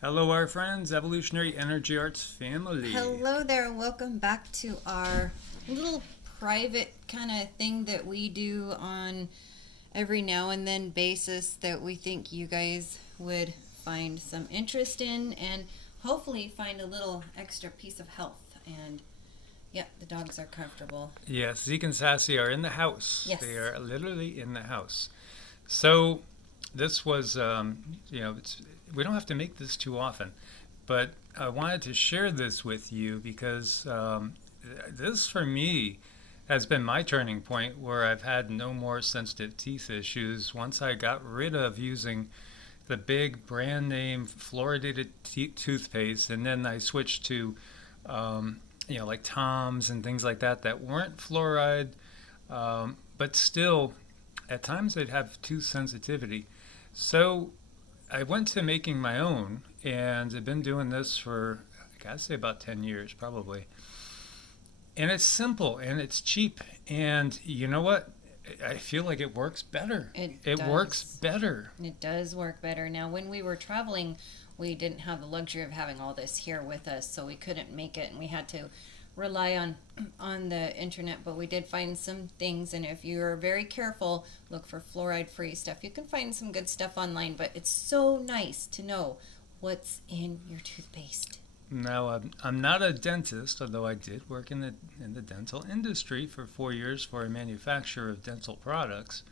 Hello, our friends, Evolutionary Energy Arts family. Hello there, welcome back to our little private kind of thing that we do on every now and then basis that we think you guys would find some interest in and hopefully find a little extra piece of health. And yeah, the dogs are comfortable. Yes, Zeke and Sassy are in the house. Yes. They are literally in the house. So, this was, we don't have to make this too often, but I wanted to share this with you because this, for me, has been my turning point where I've had no more sensitive teeth issues once I got rid of using the big brand name fluoridated toothpaste, and then I switched to, like Tom's and things like that that weren't fluoride, but still, at times they'd have tooth sensitivity. So I went to making my own, and I've been doing this for, I gotta say, about 10 years probably. And it's simple and it's cheap. And you know what? I feel like it works better. It works better. It does work better. Now, when we were traveling, we didn't have the luxury of having all this here with us, so we couldn't make it, and we had to rely on the internet. But we did find some things, and if you're very careful, look for fluoride-free stuff. You can find some good stuff online, but it's so nice to know what's in your toothpaste. Now, I'm not a dentist, although I did work in the dental industry for 4 years for a manufacturer of dental products.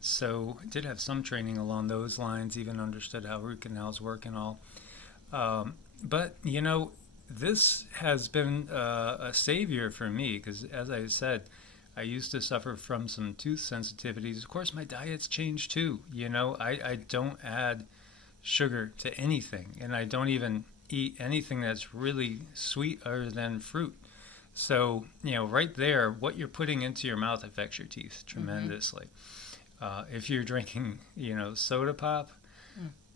So I did have some training along those lines, even understood how root canals work and all. But, this has been a savior for me because, as I said, I used to suffer from some tooth sensitivities. Of course, my diet's changed too. I don't add sugar to anything, and I don't even eat anything that's really sweet other than fruit. So, right there, what you're putting into your mouth affects your teeth tremendously. If you're drinking, soda pop,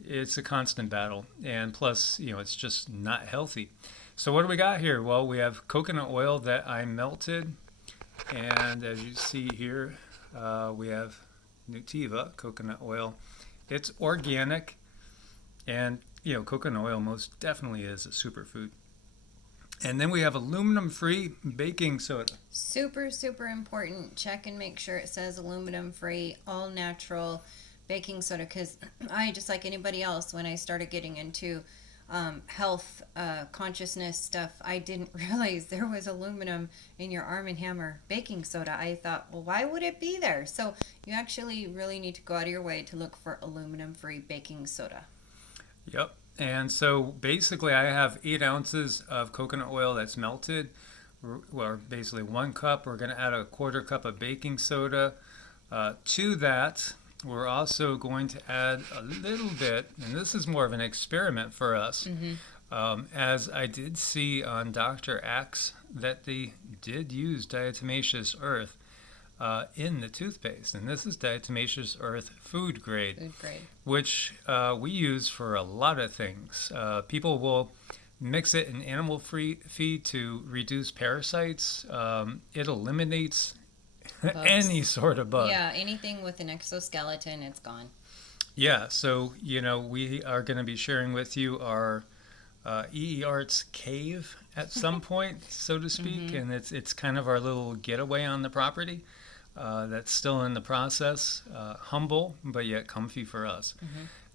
it's a constant battle. And plus, it's just not healthy. So what do we got here? Well, we have coconut oil that I melted. And as you see here, we have Nutiva coconut oil. It's organic. And, coconut oil most definitely is a superfood. And then we have aluminum-free baking soda. Super, super important. Check and make sure it says aluminum-free, all-natural baking soda, because I, just like anybody else, when I started getting into health consciousness stuff, I didn't realize there was aluminum in your Arm & Hammer baking soda. I thought, well, why would it be there? So you actually really need to go out of your way to look for aluminum-free baking soda. Yep. And so basically I have 8 ounces of coconut oil that's melted. Or basically 1 cup. We're going to add a 1/4 cup of baking soda. To that, we're also going to add a little bit, and this is more of an experiment for us, as I did see on Dr. Axe that they did use diatomaceous earth in the toothpaste. And this is diatomaceous earth food grade, which we use for a lot of things. People will mix it in animal feed to reduce parasites. It eliminates any sort of bug. Yeah, anything with an exoskeleton, it's gone. Yeah, so, we are going to be sharing with you our EEARTS cave at some point, so to speak. And it's kind of our little getaway on the property. That's still in the process, humble, but yet comfy for us.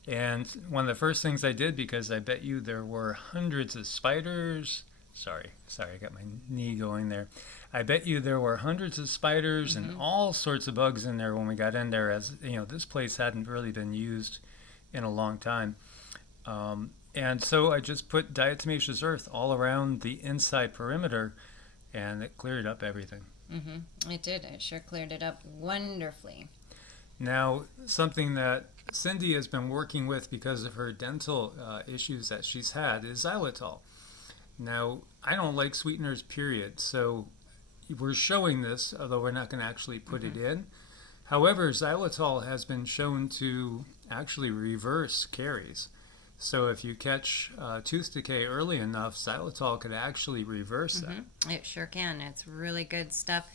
And one of the first things I did, because I bet you there were hundreds of spiders. Sorry, I got my knee going there. I bet you there were hundreds of spiders and all sorts of bugs in there when we got in there, as this place hadn't really been used in a long time. And so I just put diatomaceous earth all around the inside perimeter, and it cleared up everything. It did. It sure cleared it up wonderfully. Now, something that Cindy has been working with because of her dental issues that she's had is xylitol. Now, I don't like sweeteners, period, so we're showing this, although we're not going to actually put it in. However, xylitol has been shown to actually reverse caries. So if you catch tooth decay early enough, xylitol could actually reverse that. It sure can. It's really good stuff.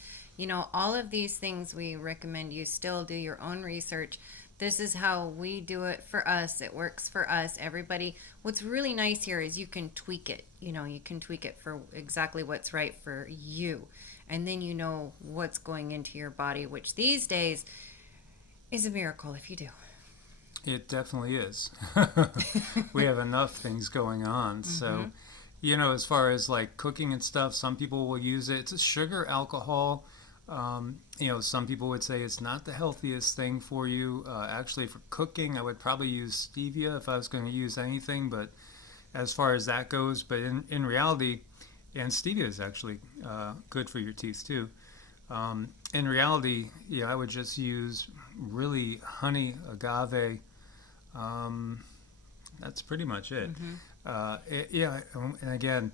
All of these things we recommend you still do your own research, This is how we do it for us. It works for us. Everybody. What's really nice here is you can tweak it. You can tweak it for exactly what's right for you. And then you know what's going into your body, which these days is a miracle if you do. It definitely is. We have enough things going on. So, as far as like cooking and stuff, some people will use it. It's a sugar alcohol. Some people would say it's not the healthiest thing for you. Actually, for cooking, I would probably use stevia if I was going to use anything. But as far as that goes, but in reality, and stevia is actually good for your teeth too. In reality, I would just use really honey, agave. That's pretty much it. And again,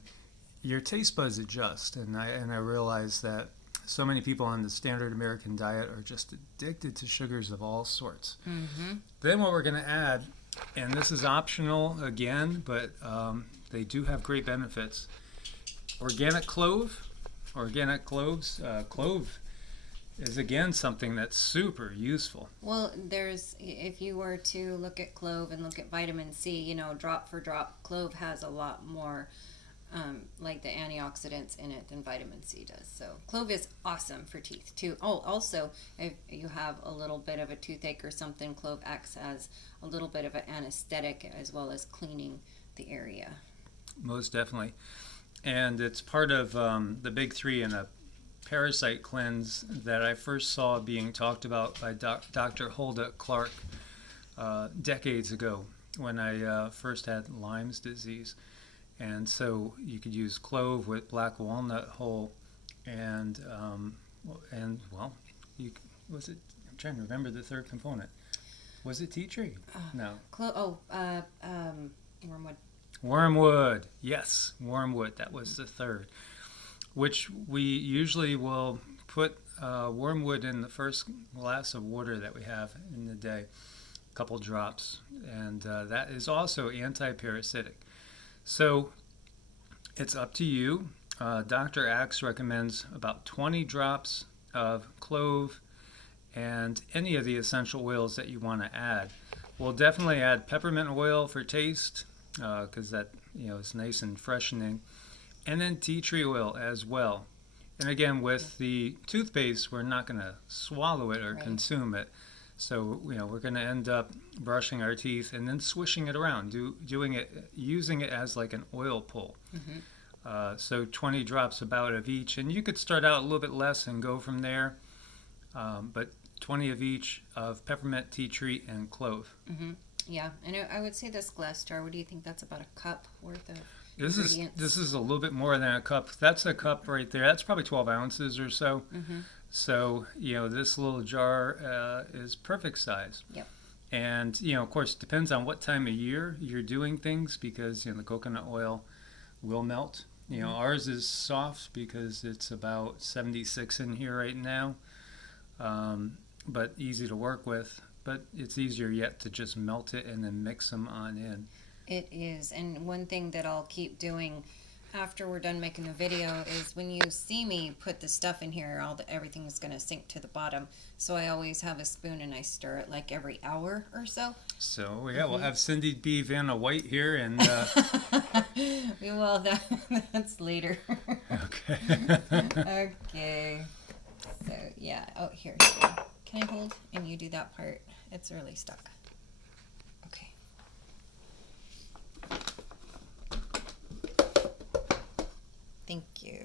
your taste buds adjust, and I realize that so many people on the standard American diet are just addicted to sugars of all sorts. Then what we're going to add, and this is optional again, but they do have great benefits. Organic clove, organic cloves. Clove is again something that's super useful. Well, if you were to look at clove and look at vitamin C, drop for drop, clove has a lot more like the antioxidants in it than vitamin C does. So clove is awesome for teeth too. Oh, also, if you have a little bit of a toothache or something, clove acts as a little bit of an anesthetic as well as cleaning the area. Most definitely. And it's part of the big three in a parasite cleanse that I first saw being talked about by Dr. Hulda Clark decades ago when I first had Lyme's disease. And so you could use clove with black walnut hull and was it? I'm trying to remember the third component. Was it tea tree? No. Wormwood. Wormwood, yes, wormwood. That was the third, which we usually will put wormwood in the first glass of water that we have in the day, a couple drops, and that is also anti-parasitic. So it's up to you. Dr. Axe recommends about 20 drops of clove and any of the essential oils that you want to add. We'll definitely add peppermint oil for taste because that is nice and freshening, and then tea tree oil as well. And again, with the toothpaste, we're not going to swallow it or consume it. So, we're going to end up brushing our teeth and then swishing it around, using it as like an oil pull. So 20 drops about of each. And you could start out a little bit less and go from there. But 20 of each of peppermint, tea tree, and clove. Yeah, and I would say this glass jar, what do you think that's about a cup worth of ingredients? This is a little bit more than a cup. That's a cup right there. That's probably 12 ounces or so. So, this little jar is perfect size. Yep. And, of course, it depends on what time of year you're doing things because, the coconut oil will melt. Ours is soft because it's about 76 in here right now, but easy to work with. But it's easier yet to just melt it and then mix them on in. It is. And one thing that I'll keep doing after we're done making the video is when you see me put the stuff in here, everything is going to sink to the bottom. So I always have a spoon and I stir it like every hour or so. So we'll have Cindy B. Vanna White here, and well, that's later. Okay. Okay. So yeah. Oh, here. Can I hold and you do that part? It's really stuck. Okay. Thank you.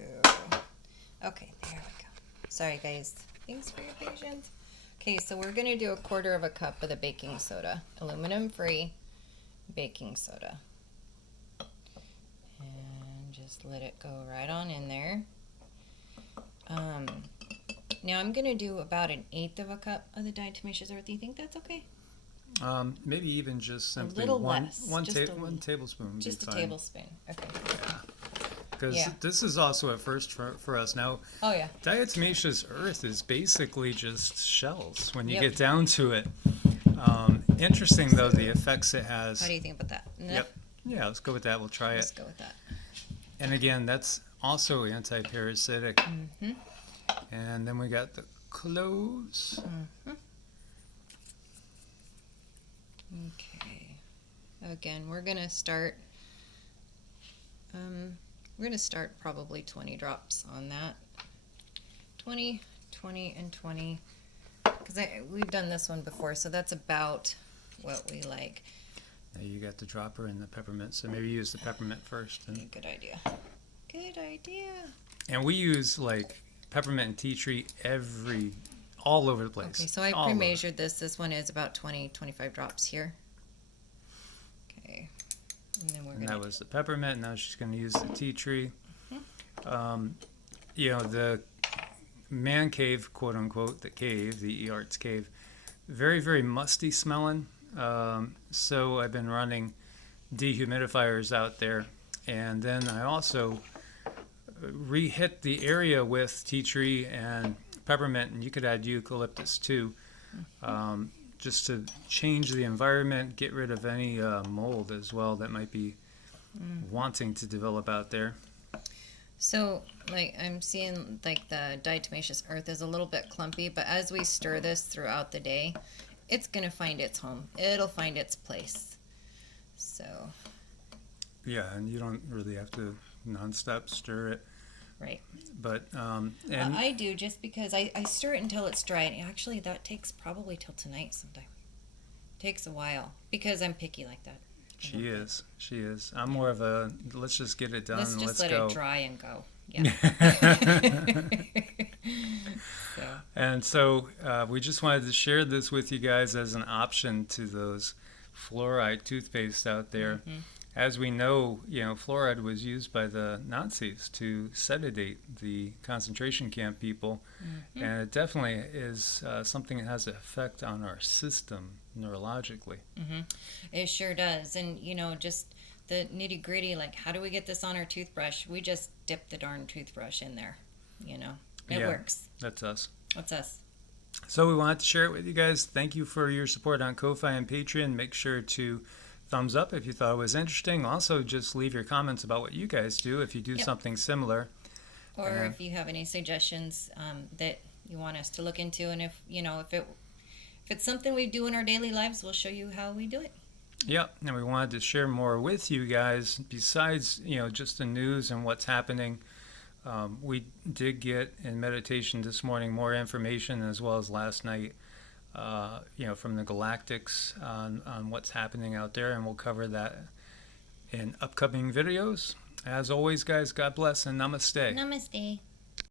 Okay, there we go. Sorry, guys. Thanks for your patience. Okay, so we're going to do 1/4 cup of the baking soda. Aluminum-free baking soda. And just let it go right on in there. Now I'm going to do about 1/8 cup of the dyed Tamisha's Earth. Do you think that's okay? Maybe even just simply a little one less. one One tablespoon. Just a tablespoon. Okay. Because this is also a first for us. Now, Diatomaceous Earth is basically just shells when you get down to it. Interesting, though, the effects it has. How do you think about that? Yep. Yeah, let's go with that. We'll try Let's go with that. And again, that's also anti-parasitic. And then we got the cloves. Okay. Again, we're gonna start. We're gonna start probably 20 drops on that. 20, 20, and 20. Because we've done this one before, so that's about what we like. Now you got the dropper and the peppermint, so maybe use the peppermint first. Okay, good idea. Good idea. And we use like peppermint and tea tree all over the place. Okay, so I pre-measured this. This one is about 20, 25 drops here. Okay. And then we're And that was the peppermint. Now she's going to use the tea tree. You know, the man cave, quote unquote, the cave, the EEARTS cave, very, very musty smelling. So I've been running dehumidifiers out there. And then I also re-hit the area with tea tree and peppermint, and you could add eucalyptus too, just to change the environment, get rid of any mold as well that might be wanting to develop out there. So, like, I'm seeing, like, the diatomaceous earth is a little bit clumpy, but as we stir this throughout the day, it's going to find its home. It'll find its place. So. Yeah, and you don't really have to nonstop stir it. Right. But, and I do, just because I stir it until it's dry. And actually, that takes probably till tonight sometime. Takes a while, because I'm picky like that. She is. I'm more of a, let's just get it done. Let's just let go. it dry and go. Yeah. And so we just wanted to share this with you guys as an option to those fluoride toothpaste out there. As we know, fluoride was used by the Nazis to sedate the concentration camp people, and it definitely is something that has an effect on our system neurologically. It sure does. And, just the nitty-gritty, like, how do we get this on our toothbrush? We just dip the darn toothbrush in there, It works. That's us. That's us. So we wanted to share it with you guys. Thank you for your support on Ko-Fi and Patreon. Make sure to thumbs up if you thought it was interesting. Also, just leave your comments about what you guys do if you do something similar. Or if you have any suggestions that you want us to look into, and if it's something we do in our daily lives, we'll show you how we do it. Yep, and we wanted to share more with you guys besides just the news and what's happening. We did get in meditation this morning more information, as well as last night, from the galactics on what's happening out there, and we'll cover that in upcoming videos. As always, guys, God bless and namaste. Namaste.